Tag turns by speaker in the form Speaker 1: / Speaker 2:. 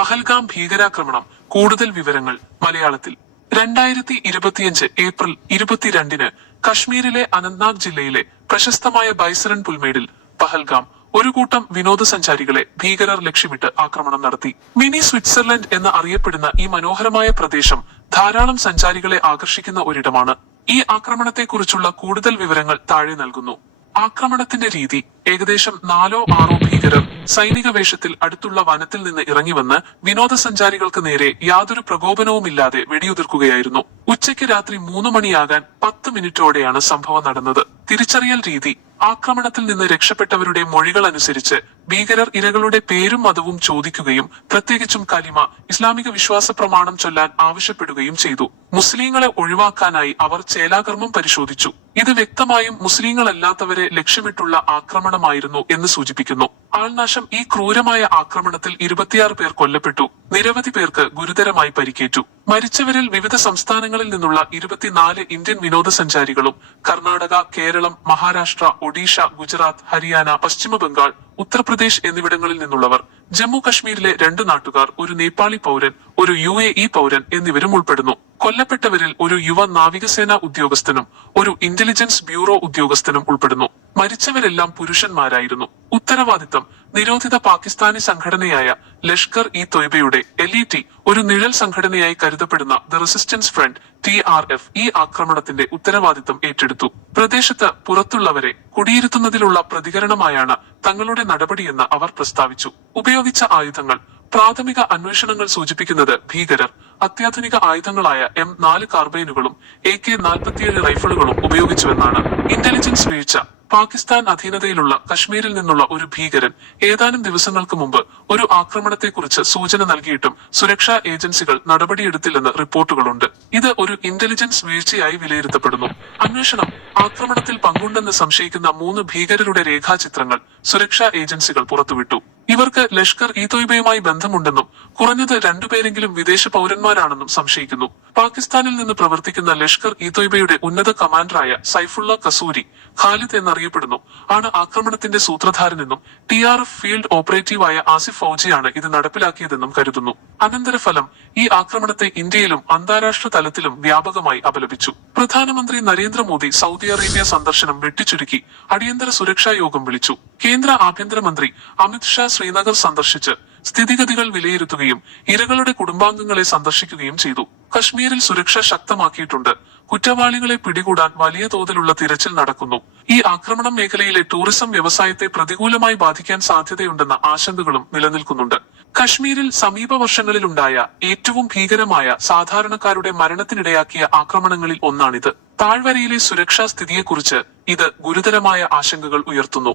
Speaker 1: പഹൽഗാം ഭീകരാക്രമണം. കൂടുതൽ വിവരങ്ങൾ മലയാളത്തിൽ. രണ്ടായിരത്തി ഇരുപത്തിയഞ്ച് ഏപ്രിൽ ഇരുപത്തിരണ്ടിന് കശ്മീരിലെ അനന്ത്നാഗ് ജില്ലയിലെ പ്രശസ്തമായ ബൈസറൻ പുൽമേടിൽ പഹൽഗാം ഒരു കൂട്ടം വിനോദസഞ്ചാരികളെ ഭീകരർ ലക്ഷ്യമിട്ട് ആക്രമണം നടത്തി. മിനി സ്വിറ്റ്സർലൻഡ് എന്ന് അറിയപ്പെടുന്ന ഈ മനോഹരമായ പ്രദേശം ധാരാളം സഞ്ചാരികളെ ആകർഷിക്കുന്ന ഒരിടമാണ്. ഈ ആക്രമണത്തെക്കുറിച്ചുള്ള കൂടുതൽ വിവരങ്ങൾ താഴെ നൽകുന്നു. ആക്രമണത്തിന്റെ രീതി ഏകദേശം നാലോ ആറോ ഭീകരർ സൈനിക വേഷത്തിൽ അടുത്തുള്ള വനത്തിൽ നിന്ന് ഇറങ്ങി വന്ന് വിനോദസഞ്ചാരികൾക്ക് നേരെ യാതൊരു പ്രകോപനവുമില്ലാതെ വെടിയുതിർക്കുകയായിരുന്നു. ഉച്ചയ്ക്ക് രാത്രി മൂന്ന് മണിയാകാൻ പത്ത് മിനിറ്റോടെയാണ് സംഭവം നടന്നത്. തിരിച്ചറിയൽ രീതി ആക്രമണത്തിൽ നിന്ന് രക്ഷപ്പെട്ടവരുടെ മൊഴികൾ അനുസരിച്ച് ഭീകരർ ഇരകളുടെ പേരും മതവും ചോദിക്കുകയും പ്രത്യേകിച്ചും കലിമ ഇസ്ലാമിക വിശ്വാസ പ്രമാണം ചൊല്ലാൻ ആവശ്യപ്പെടുകയും ചെയ്തു. മുസ്ലിങ്ങളെ ഒഴിവാക്കാനായി അവർ ചേലാകർമ്മം പരിശോധിച്ചു. ഇത് വ്യക്തമായും മുസ്ലിങ്ങളല്ലാത്തവരെ ലക്ഷ്യമിട്ടുള്ള ആക്രമണമായിരുന്നു എന്ന് സൂചിപ്പിക്കുന്നു. ആൾനാശം ഈ ക്രൂരമായ ആക്രമണത്തിൽ ഇരുപത്തിയാറ് പേർ കൊല്ലപ്പെട്ടു. നിരവധി പേർക്ക് ഗുരുതരമായി പരിക്കേറ്റു. മരിച്ചവരിൽ വിവിധ സംസ്ഥാനങ്ങളിൽ നിന്നുള്ള ഇരുപത്തിനാല് ഇന്ത്യൻ വിനോദസഞ്ചാരികളും കർണാടക കേരളം മഹാരാഷ്ട്ര ഒഡീഷ ഗുജറാത്ത് ഹരിയാന പശ്ചിമ ബംഗാൾ ഉത്തർപ്രദേശ് എന്നിവിടങ്ങളിൽ നിന്നുള്ളവർ ജമ്മു കശ്മീരിലെ രണ്ട് നാട്ടുകാർ ഒരു നേപ്പാളി പൗരൻ ഒരു യു എ ഇ പൗരൻ എന്നിവരും ഉൾപ്പെടുന്നു. കൊല്ലപ്പെട്ടവരിൽ ഒരു യുവ നാവികസേന ഉദ്യോഗസ്ഥനും ഒരു ഇന്റലിജൻസ് ബ്യൂറോ ഉദ്യോഗസ്ഥനും ഉൾപ്പെടുന്നു. മരിച്ചവരെല്ലാം പുരുഷന്മാരായിരുന്നു. ഉത്തരവാദിത്തം നിരോധിത പാകിസ്ഥാനി സംഘടനയായ ലഷ്കർ ഇ തൊയ്ബയുടെ എൽ ഇ ടി ഒരു നിഴൽ സംഘടനയായി കരുതപ്പെടുന്ന the resistance front T R F ഈ ആക്രമണത്തിന്റെ ഉത്തരവാദിത്തം ഏറ്റെടുത്തു. പ്രദേശത്ത് പുറത്തുള്ളവരെ കുടിയിരുത്തുന്നതിലുള്ള പ്രതികരണമായാണ് തങ്ങളുടെ നടപടിയെന്ന് അവർ പ്രസ്താവിച്ചു. ഉപയോഗിച്ച ആയുധങ്ങൾ പ്രാഥമിക അന്വേഷണങ്ങൾ സൂചിപ്പിക്കുന്നത് ഭീകരർ അത്യാധുനിക ആയുധങ്ങളായ എം നാല് കാർബൈനുകളും എ കെ നാൽപ്പത്തിയേഴ് റൈഫിളുകളും ഉപയോഗിച്ചുവെന്നാണ് ഇന്റലിജൻസ് വീഴ്ച. പാകിസ്ഥാൻ അധീനതയിലുള്ള കശ്മീരിൽ നിന്നുള്ള ഒരു ഭീകരൻ ഏതാനും ദിവസങ്ങൾക്ക് മുമ്പ് ഒരു ആക്രമണത്തെക്കുറിച്ച് സൂചന നൽകിയിട്ടും സുരക്ഷാ ഏജൻസികൾ നടപടിയെടുത്തില്ലെന്ന് റിപ്പോർട്ടുകളുണ്ട്. ഇത് ഒരു ഇന്റലിജൻസ് വീഴ്ചയായി വിലയിരുത്തപ്പെടുന്നു. അന്വേഷണം ആക്രമണത്തിൽ പങ്കുണ്ടെന്ന് സംശയിക്കുന്ന മൂന്ന് ഭീകരരുടെ രേഖാചിത്രങ്ങൾ സുരക്ഷാ ഏജൻസികൾ പുറത്തുവിട്ടു. ഇവർക്ക് ലഷ്കർ ഇ തൊയ്ബയുമായി ബന്ധമുണ്ടെന്നും കുറഞ്ഞത് രണ്ടുപേരെങ്കിലും വിദേശ പൗരന്മാരാണെന്നും സംശയിക്കുന്നു. പാകിസ്ഥാനിൽ നിന്ന് പ്രവർത്തിക്കുന്ന ലഷ്കർ ഇ തൊയ്ബയുടെ ഉന്നത കമാൻഡറായ സൈഫുള്ള കസൂരി ഖാലിദ് എന്നറിയപ്പെടുന്നു. ആണ് ആക്രമണത്തിന്റെ സൂത്രധാരനെന്നും ടി ആർ എഫ് ഫീൽഡ് ഓപ്പറേറ്റീവായ ആസിഫ് ഫൌജിയാണ് ഇത് നടപ്പിലാക്കിയതെന്നും കരുതുന്നു. അനന്തരഫലം ഈ ആക്രമണത്തെ ഇന്ത്യയിലും അന്താരാഷ്ട്ര തലത്തിലും വ്യാപകമായി അപലപിച്ചു. പ്രധാനമന്ത്രി നരേന്ദ്രമോദി സൗദി അറേബ്യ സന്ദർശനം വെട്ടിച്ചുരുക്കി അടിയന്തര സുരക്ഷാ യോഗം വിളിച്ചു. കേന്ദ്ര ആഭ്യന്തരമന്ത്രി അമിത് ഷാ ശ്രീനഗർ സന്ദർശിച്ച് സ്ഥിതിഗതികൾ വിലയിരുത്തുകയും ഇരകളുടെ കുടുംബാംഗങ്ങളെ സന്ദർശിക്കുകയും ചെയ്തു. കശ്മീരിൽ സുരക്ഷ ശക്തമാക്കിയിട്ടുണ്ട്. കുറ്റവാളികളെ പിടികൂടാൻ വലിയ തോതിലുള്ള തിരച്ചിൽ നടക്കുന്നു. ഈ ആക്രമണം മേഖലയിലെ ടൂറിസം വ്യവസായത്തെ പ്രതികൂലമായി ബാധിക്കാൻ സാധ്യതയുണ്ടെന്ന ആശങ്കകളും നിലനിൽക്കുന്നുണ്ട്. കശ്മീരിൽ സമീപ വർഷങ്ങളിലുണ്ടായ ഏറ്റവും ഭീകരമായ സാധാരണക്കാരുടെ മരണത്തിനിടയാക്കിയ ആക്രമണങ്ങളിൽ ഒന്നാണിത്. താഴ്വരയിലെ സുരക്ഷാ സ്ഥിതിയെക്കുറിച്ച് ഇത് ഗുരുതരമായ ആശങ്കകൾ ഉയർത്തുന്നു.